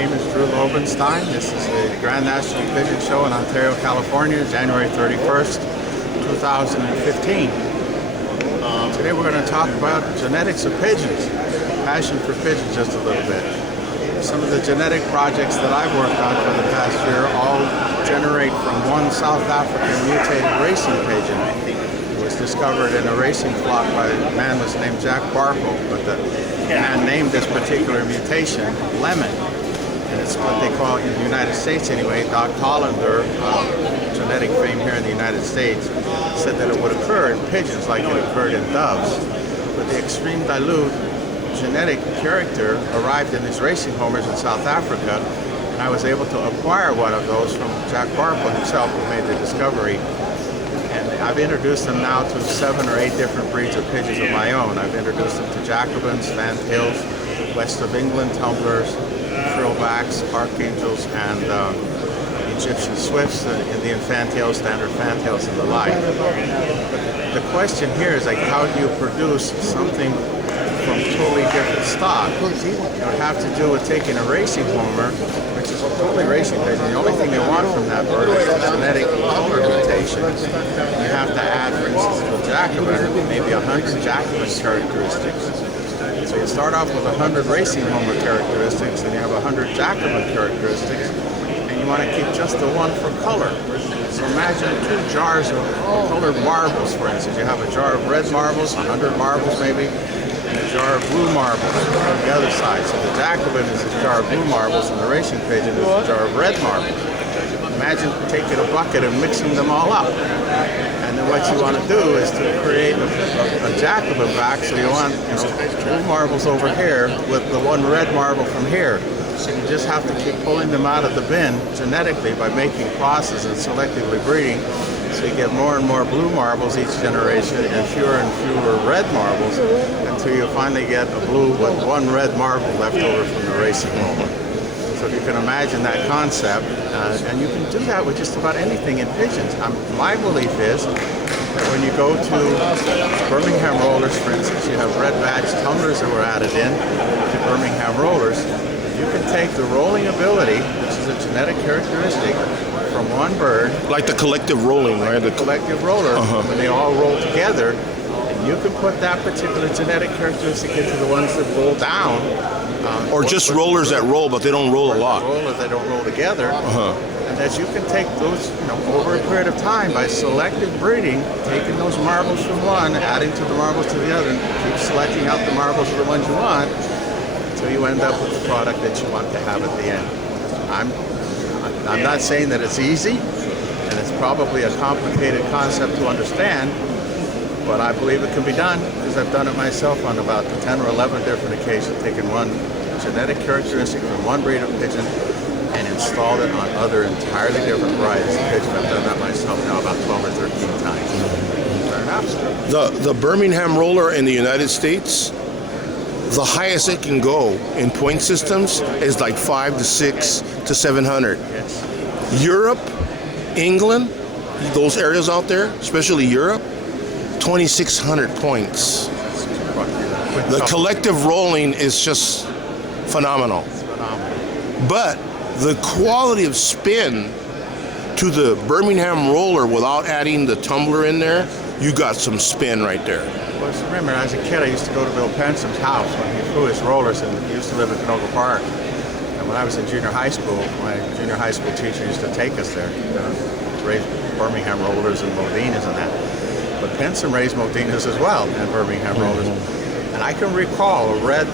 name is Drew Lobenstein. This is the Grand National Pigeon Show in Ontario, California, January 31st, 2015. Today we're going to talk about genetics of pigeons, passion for pigeons just a little bit. Some of the genetic projects that I've worked on for the past year all generate from one South African mutated racing pigeon. It was discovered in a racing flock by a man was named Jack Barkle, but the man named this particular mutation Lemon. And it's what they call, in the United States anyway, Doc Hollander, genetic fame here in the United States, said that it would occur in pigeons like it occurred in doves. But the extreme dilute genetic character arrived in these racing homers in South Africa, and I was able to acquire one of those from Jack Barkle himself, who made the discovery. And I've introduced them now to 7 or 8 different breeds of pigeons of my own. I've introduced them to jacobins, fantails, west of England tumblers, frillbacks, archangels, and Egyptian swifts, Indian fantails, standard fantails, and the like. But the question here is, like, how do you produce something from totally different stock? It would have to do with taking a racing homer, which is a totally racing pigeon. The only thing they want from that bird is the genetic color mutation. You have to add, for instance, to a jacobin, maybe 100 jacobin characteristics. So you start off with 100 racing homer characteristics, and you have 100 jacobin characteristics, and you want to keep just the one for color. So imagine 2 jars of colored marbles, for instance. You have a jar of red marbles, 100 marbles maybe, and a jar of blue marbles on the other side. So the jacobin is a jar of blue marbles, and the racing pigeon is a jar of red marbles. Imagine taking a bucket and mixing them all up. And then what you want to do is to create a jacobin back. So you want, blue marbles over here with the one red marble from here. So you just have to keep pulling them out of the bin genetically by making crosses and selectively breeding. So you get more and more blue marbles each generation and fewer red marbles until you finally get a blue with one red marble left over from the racing homer. So if you can imagine that concept, and you can do that with just about anything in pigeons. My belief is that when you go to Birmingham rollers, for instance, you have red badge tumblers that were added in to Birmingham rollers. You can take the rolling ability, which is a genetic characteristic, from one bird. Like the collective rolling, right? The collective roller, when they all roll together, and you can put that particular genetic characteristic into the ones that roll down. Or just rollers that roll, but they don't roll a lot. They don't roll together. And that you can take those, over a period of time by selective breeding, taking those marbles from one, adding to the marbles to the other, and keep selecting out the marbles for the ones you want, until you end up with the product that you want to have at the end. I'm not saying that it's easy, and it's probably a complicated concept to understand, but I believe it can be done, because I've done it myself on about 10 or 11 different occasions, taking one genetic characteristic from one breed of pigeon and installed it on other entirely different varieties of pigeon. I've done that myself now about 12 or 13 times. Fair enough. The Birmingham roller in the United States, the highest it can go in point systems is like 5 to 6 to 700. Yes. Europe, England, those areas out there, especially Europe, 2,600 points. The collective rolling is just phenomenal. It's phenomenal. But the quality of spin to the Birmingham roller without adding the tumbler in there, you got some spin right there. Well, just remember, as a kid, I used to go to Bill Pensom's house when he flew his rollers, and he used to live in Canoga Park. And when I was in junior high school, my junior high school teacher used to take us there to raise Birmingham rollers and Modinas and that. But Pensom raised Modinas as well, and Birmingham rollers. And I can recall a red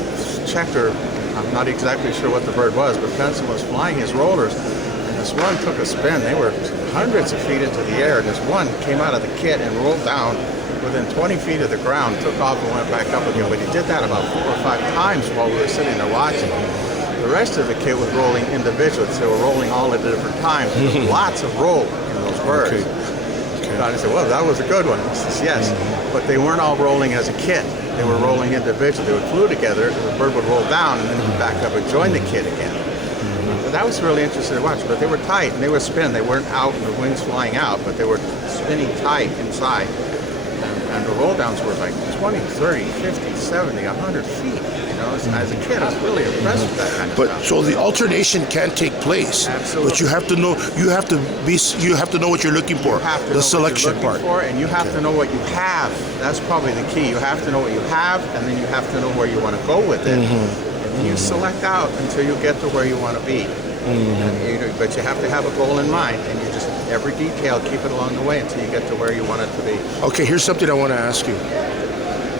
checker. I'm not exactly sure what the bird was, but Pensom was flying his rollers, and this one took a spin. They were hundreds of feet into the air, and this one came out of the kit and rolled down within 20 feet of the ground, took off and went back up again. But he did that about 4 or 5 times while we were sitting there watching. The rest of the kit was rolling individually. They were rolling all at different times. There was lots of roll in those birds. And I said, well, that was a good one. He says, yes, but they weren't all rolling as a kit. They were rolling individually. They would flew together, and the bird would roll down, and then he'd back up and join the kit again. But that was really interesting to watch. But they were tight, and they would spin. They weren't out, and the wings flying out, but they were spinning tight inside. and the roll downs were like 20, 30, 50, 70, 100 feet. You know, as a kid, I was really impressed with that kind of But stuff. so the alternation can take place. Absolutely. But you have to know. You have to know what you're looking for. You have to know The what selection you're looking part. for, and you have to know what you have. That's probably the key. You have to know what you have, and then you have to know where you want to go with it. And then you select out until you get to where you want to be. But you have to have a goal in mind, and you just every detail keep it along the way until you get to where you want it to be. Okay, here's something I want to ask you.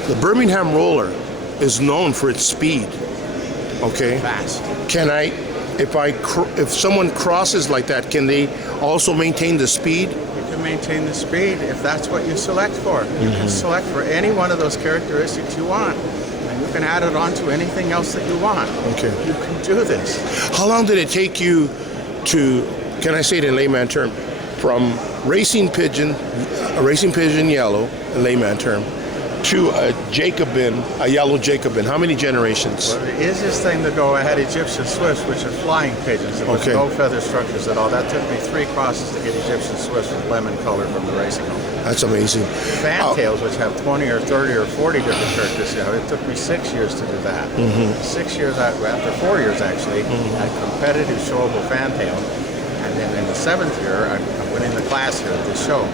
The Birmingham roller is known for its speed. Okay. Fast. Can I, if someone crosses like that, can they also maintain the speed? You can maintain the speed if that's what you select for. You can select for any one of those characteristics you want, and you can add it on to anything else that you want. Okay. You can do this. How long did it take you to, can I say it in layman term, from racing pigeon yellow, in layman term, to a jacobin, a yellow jacobin? How many generations? Well, the easiest thing to go, I had Egyptian Swifts, which are flying pigeons. There was Okay. no feather structures at all. That took me 3 crosses to get Egyptian Swifts with lemon color from the racing home. That's amazing. Fantails, which have 20 or 30 or 40 different characteristics, it took me 6 years to do that. 6 years, after 4 years actually, I had competitive showable fantail. And then in the 7th year, I'm winning the class here at this show.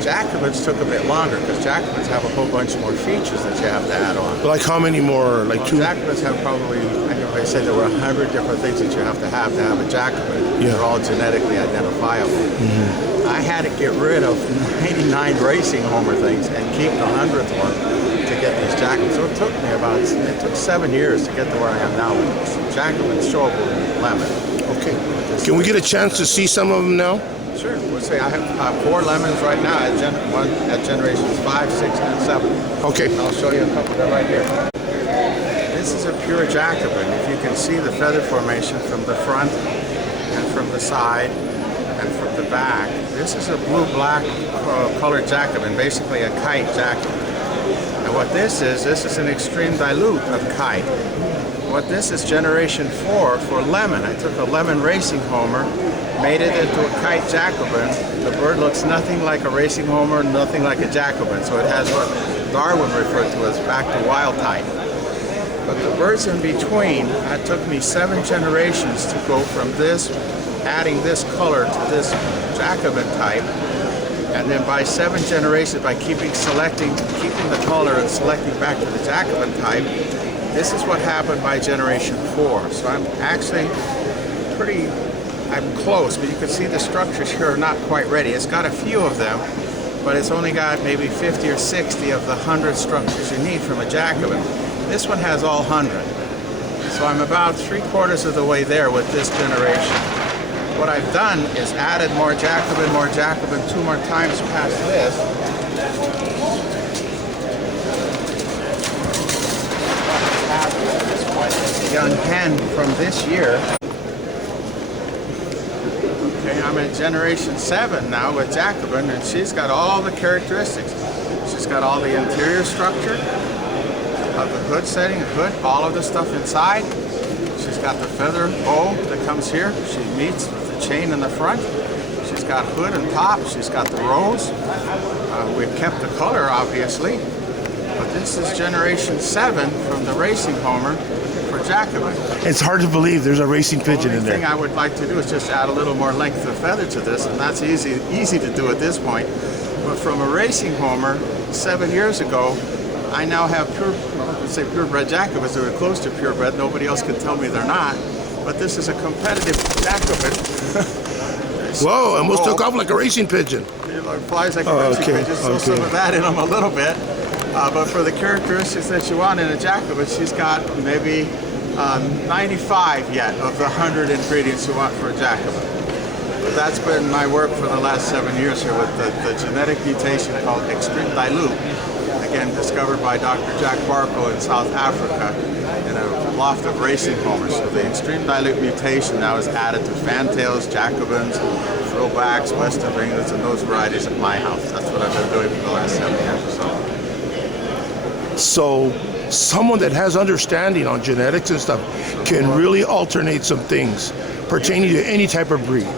Jacobins took a bit longer because Jacobins have a whole bunch more features that you have to add on. Like how many more? Like two? Jacobins have probably, I know they said there were 100 different things that you have to have a Jacobin. Yeah. They're all genetically identifiable. I had to get rid of 99 racing homer things and keep the 100th one to get these Jacobins. So it took 7 years to get to where I am now with Jacobins, showable, and lemon. Okay. Can we get a chance to see some of them now? Sure. We'll say I have 4 lemons right now at generations 5, 6, and 7. Okay. I'll show you a couple that right here. This is a pure Jacobin. If you can see the feather formation from the front and from the side and from the back, this is a blue-black colored Jacobin, basically a kite Jacobin. And what this is an extreme dilute of kite. What this is generation 4 for lemon. I took a lemon racing homer, made it into a kite Jacobin. The bird looks nothing like a racing homer, nothing like a Jacobin. So it has what Darwin referred to as back to wild type. But the birds in between, it took me 7 generations to go from this, adding this color to this Jacobin type. And then by 7 generations, by keeping the color and selecting back to the Jacobin type, this is what happened by generation 4. So I'm actually I'm close, but you can see the structures here are not quite ready. It's got a few of them, but it's only got maybe 50 or 60 of the 100 structures you need from a Jacobin. This one has all 100. So I'm about 3/4 of the way there with this generation. What I've done is added more Jacobin, 2 more times past this. This young hen from this year. Okay, I'm at generation 7 now with Jacobin, and she's got all the characteristics. She's got all the interior structure of the hood setting, all of the stuff inside. She's got the feather bow that comes here. She meets with the chain in the front. She's got hood and top. She's got the rose. We've kept the color, obviously. But this is generation 7 from the racing homer for Jacobin. It's hard to believe there's a racing pigeon in The thing there. I would like to do is just add a little more length of feather to this, and that's easy to do at this point. But from a racing homer 7 years ago, I now have purebred Jacobins that are close to purebred. Nobody else can tell me they're not. But this is a competitive Jacobin. Whoa, almost took off like a racing pigeon. It flies like a racing okay, pigeon, so okay. some of that in them a little bit. But for the characteristics that you want in a Jacobin, she's got maybe 95 yet of the 100 ingredients you want for a Jacobin. But that's been my work for the last 7 years here with the genetic mutation called extreme dilute. Again, discovered by Dr. Jack Barkle in South Africa in a loft of racing homers. So the extreme dilute mutation now is added to fantails, Jacobins, throwbacks, Western ringlets, and those varieties at my house. That's what I've been doing for the last 7 years or so. So someone that has understanding on genetics and stuff can really alternate some things pertaining to any type of breed. You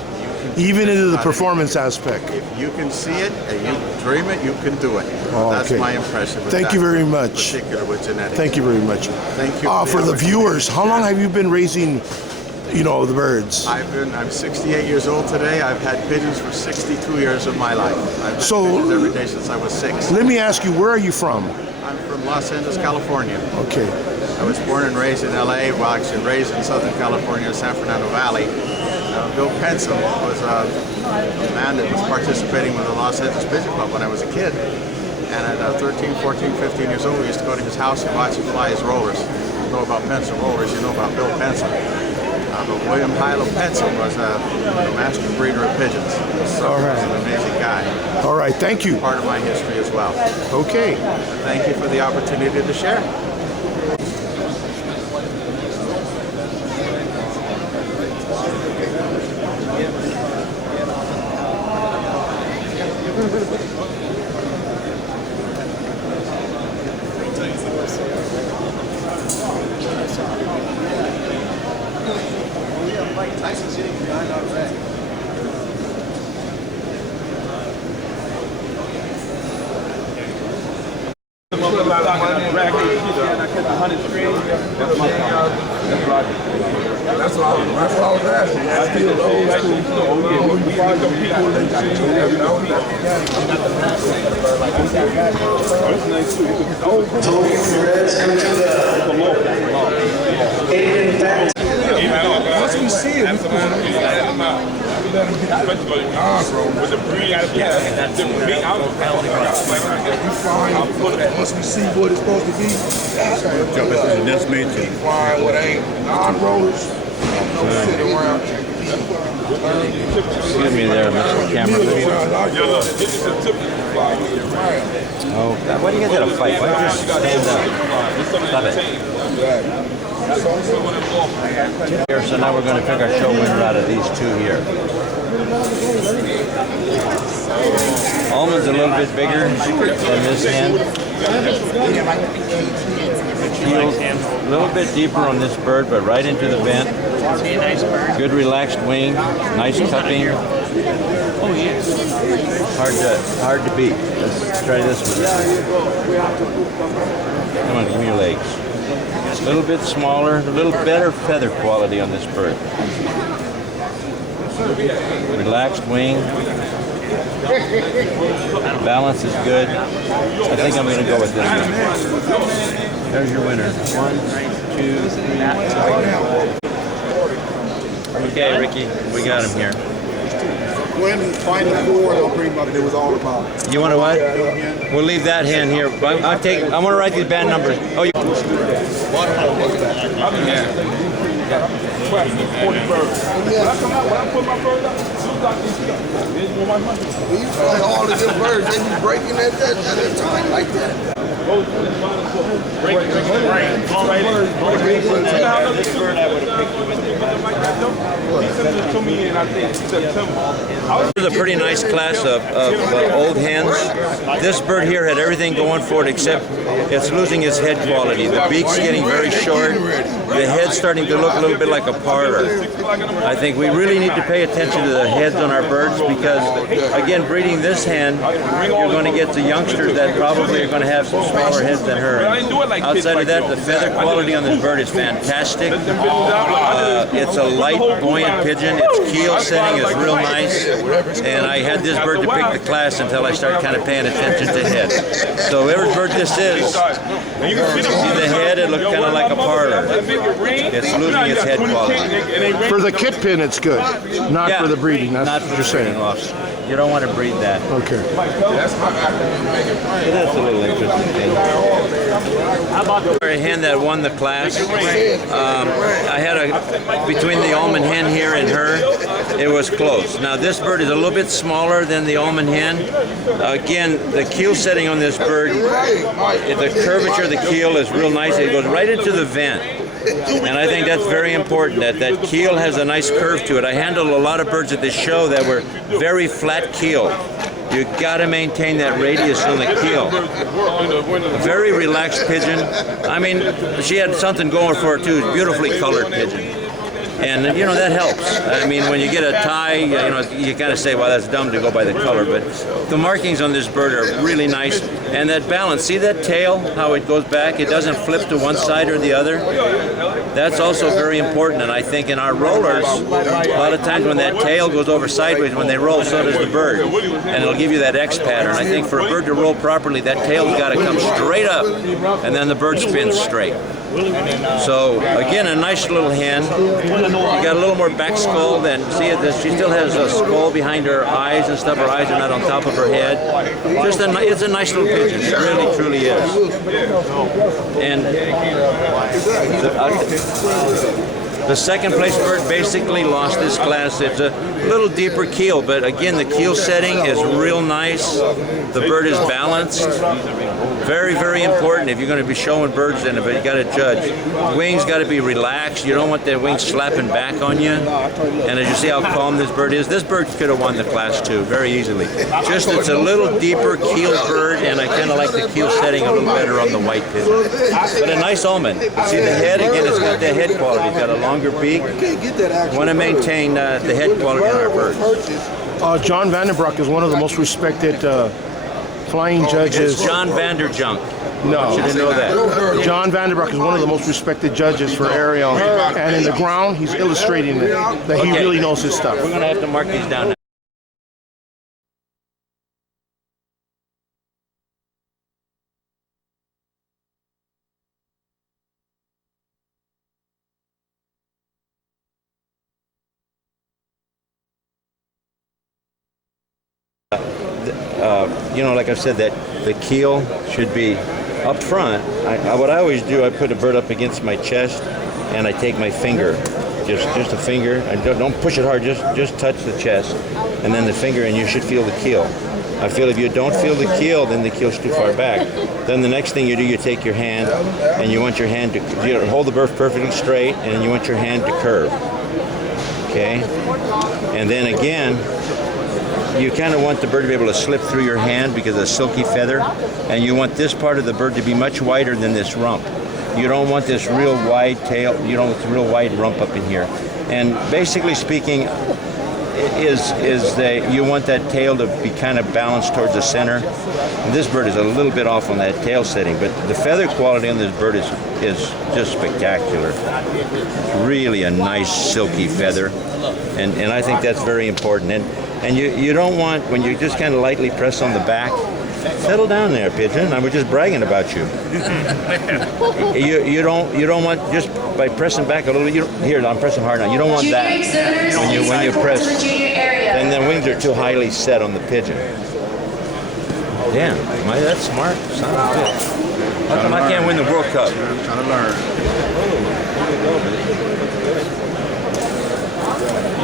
can Even into the performance aspect. If you can see it and you dream it, you can do it. Oh, That's okay. my impression. With Thank you very much. Particular with genetics. Thank you very much. Thank you. For the viewers, how long have you been raising, the birds? I'm 68 years old today. I've had pigeons for 62 years of my life. I've had pigeons every day since I was 6. Let me ask you, where are you from? I'm from Los Angeles, California. Okay. I was born and raised in LA, well actually raised in Southern California, San Fernando Valley. Bill Pensom was a man that was participating with the Los Angeles Pigeon Club when I was a kid. And at 13, 14, 15 years old, we used to go to his house and watch him fly his rollers. You know about Pensom rollers, you know about Bill Pensom. But William Hilo Pensom was a master breeder of pigeons. So All right. He was an amazing guy. All right, thank you. Part of my history as well. Okay. Thank you for the opportunity to share. Nice and sitting behind our back. That's what I was asking. That's still old school. We find some people that once we see it, we let him get with the breed. Once we see what it's supposed to be, That's me too. fine what ain't non-rollers. Don't sit around. Excuse me there, Mr. Cameraman. Oh, why do you guys gotta fight? Why don't you just stand up? Stop it. Here, so now we're going to pick our show winner out of these two here. Almond's a little bit bigger than this hand. Keel's a little bit deeper on this bird, but right into the vent. Good relaxed wing, nice cupping. Oh yeah. Hard to beat. Let's try this one. Come on, give me your legs. A little bit smaller, a little better feather quality on this bird. Relaxed wing. Balance is good. I think I'm going to go with this one. There's your winner. 1, 2, 3. Okay, Ricky, we got him here. Go ahead and find the board or bring up it was all about. You want to what? We'll leave that hand here. I want to write these band numbers. Oh, you. All of them birds, they be breaking at a time like that. This is a pretty nice class of old hens. This bird here had everything going for it except it's losing its head quality. The beak's getting very short. The head's starting to look a little bit like a parlor. I think we really need to pay attention to the heads on our birds because, again, breeding this hen, you're going to get the youngsters that probably are going to have some smaller heads than her. Outside of that, the feather quality on this bird is fantastic. It's a light, buoyant pigeon. Its keel setting is real nice. And I had this bird to pick the class until I started kind of paying attention to heads. So whatever bird this is, see the head, it looked kind of like a parlor. It's losing its head quality. For the kit pin, it's good. Not for the breeding. That's not what you're saying. You don't want to breed that. Okay. That's a little interesting. How about the hen that won the class? I had between the almond hen here and her, it was close. Now this bird is a little bit smaller than the almond hen. Again, the keel setting on this bird, the curvature of the keel is real nice. It goes right into the vent. And I think that's very important, that keel has a nice curve to it. I handled a lot of birds at this show that were very flat keeled. You got to maintain that radius on the keel. Very relaxed pigeon. I mean, she had something going for her too. Beautifully colored pigeon. And you know, that helps. I mean, when you get a tie, you know, you kind of say, well, that's dumb to go by the color, but the markings on this bird are really nice. And that balance, see that tail, how it goes back? It doesn't flip to one side or the other. That's also very important, and I think in our rollers, a lot of times when that tail goes over sideways, when they roll, so does the bird. And it'll give you that X pattern. I think for a bird to roll properly, that tail's got to come straight up, and then the bird spins straight. So again, a nice little hen. You got a little more back skull than, see it, she still has a skull behind her eyes and stuff. Her eyes are not on top of her head. It's a nice little pigeon. It really, truly is. And the second place bird basically lost this class. It's a little deeper keel, but again, the keel setting is real nice. The bird is balanced. Very, very important if you're going to be showing birds in it, but you got to judge. Wings got to be relaxed. You don't want the wings slapping back on you. And as you see how calm this bird is, this bird could have won the class too very easily. Just it's a little deeper keel bird, and I kind of like the keel setting a little better on the white pigeon. But a nice almond. See the head, again, it's got the head quality. It's got a longer beak. Want to maintain the head quality on our birds. John Vandenbroek is one of the most respected flying judges. It's John Vanderjunk. No, You didn't know that. John Vandenbroek is one of the most respected judges for aerial, and in the ground, he's illustrating it, that he really knows his stuff. We're going to have to mark these down now. You know, like I said, that the keel should be up front. What I always do, I put a bird up against my chest, and I take my finger, just a finger. I don't push it hard. Just touch the chest, and then the finger, and you should feel the keel. I feel if you don't feel the keel, then the keel's too far back. Then the next thing you do, you take your hand, and you want your hand to hold the bird perfectly straight, and you want your hand to curve. Okay, and then again, you kind of want the bird to be able to slip through your hand because of the silky feather, and you want this part of the bird to be much wider than this rump. You don't want this real wide tail, you don't want this real wide rump up in here. And basically speaking, you want that tail to be kind of balanced towards the center. And this bird is a little bit off on that tail setting, but the feather quality on this bird is just spectacular. It's really a nice silky feather, and I think that's very important. And you don't want, when you just kind of lightly press on the back, settle down there, pigeon. I was just bragging about you. you don't want, just by pressing back a little. Here, I'm pressing hard now. You don't want that when you press. And then wings are too highly set on the pigeon. Damn, am I that smart? Son of a bitch. How come I can't win the World Cup? I'm trying to learn.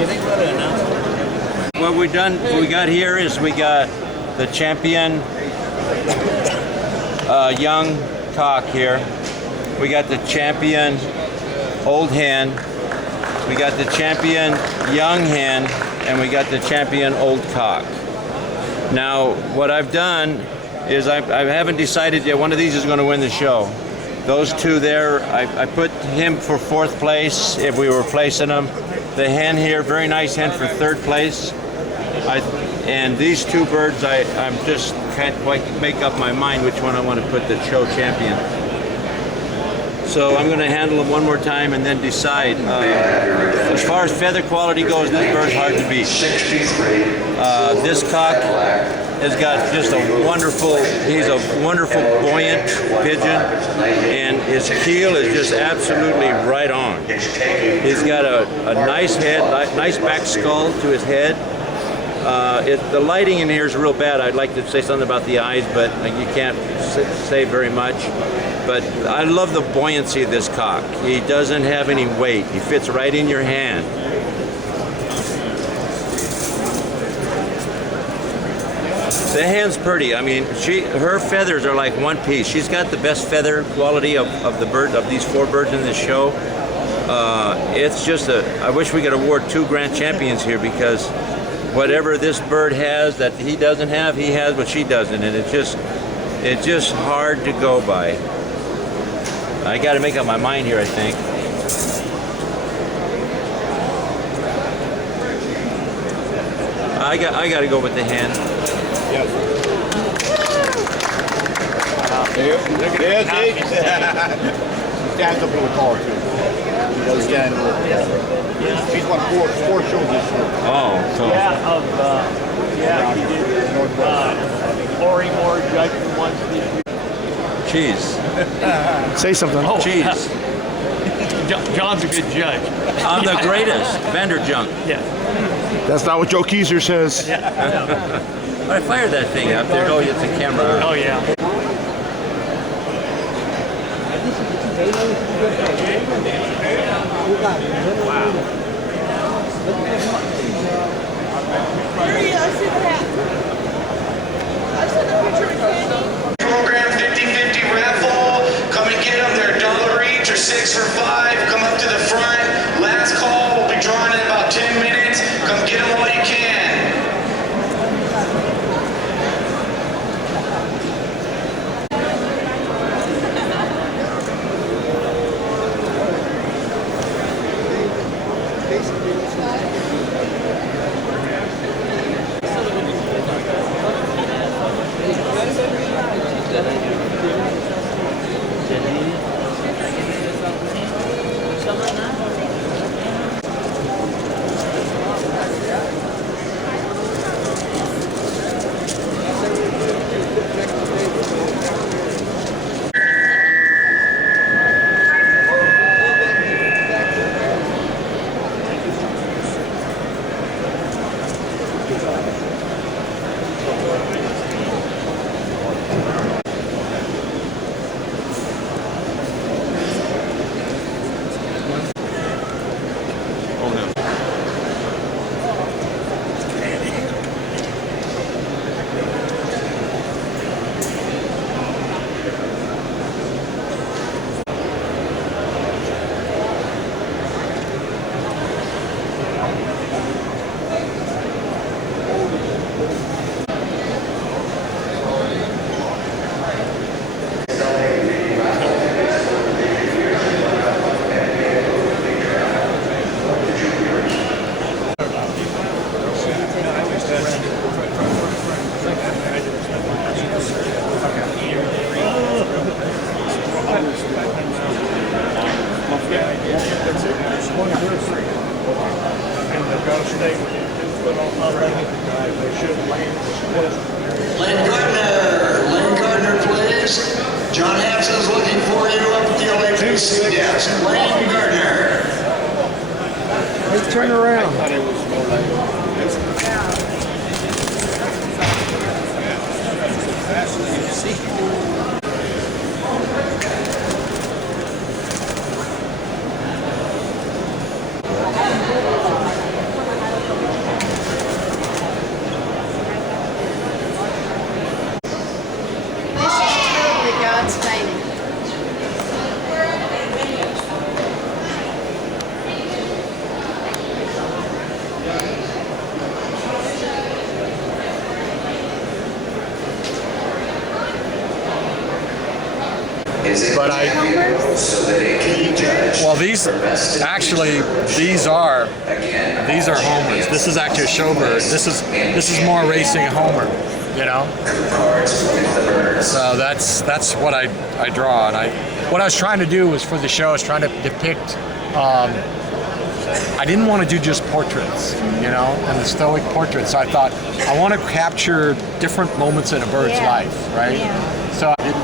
You think about it now? What we got here is we got the champion young cock here. We got the champion old hen. We got the champion young hen, and we got the champion old cock. Now, what I've done is I haven't decided yet. One of these is going to win the show. Those two there, I put him for 4th place if we were placing them. The hen here, very nice hen for 3rd place. And these two birds, I'm just can't quite make up my mind which one I want to put the show champion. So I'm going to handle them one more time and then decide. As far as feather quality goes, this bird's hard to beat. This cock has got just he's a wonderful buoyant pigeon, and his keel is just absolutely right on. He's got a nice head, nice back skull to his head. The lighting in here is real bad. I'd like to say something about the eyes, but you can't say very much. But I love the buoyancy of this cock. He doesn't have any weight. He fits right in your hand. The hen's pretty. I mean, her feathers are like one piece. She's got the best feather quality of these 4 birds in this show. It's just I wish we could award 2 grand champions here, because whatever this bird has that he doesn't have, he has what she doesn't, and it's just hard to go by. I got to make up my mind here, I think. I got to go with the hen. Stands up really tall too. He does stand a little taller. He's won four shows this year. Oh, so He did Ori Moore judging once this year. cheese. Say something. Cheese. John's a good judge. I'm the greatest. Vanderjunk. Yeah. That's not what Joe Keiser says. But I fired that thing up there. Oh, it's a camera. Oh yeah. Program 50-50 raffle. Come and get them. They're $1 each or 6 for $5. Come up to the front. Last call. We'll be drawing in about 10 minutes. Come get them while you can. Len Gardner, please. John Hanson's looking for you up at the LAPC desk. Len Gardner. Let's turn around. This is totally God's timing. But well, these are homers. This is actually a showbird. This is more racing homer, you know. So that's what I draw, and what I was trying to do was for the show, I was trying to depict. I didn't want to do just portraits, you know, and the stoic portraits. So I thought I want to capture different moments in a bird's life, right? Yeah. So I did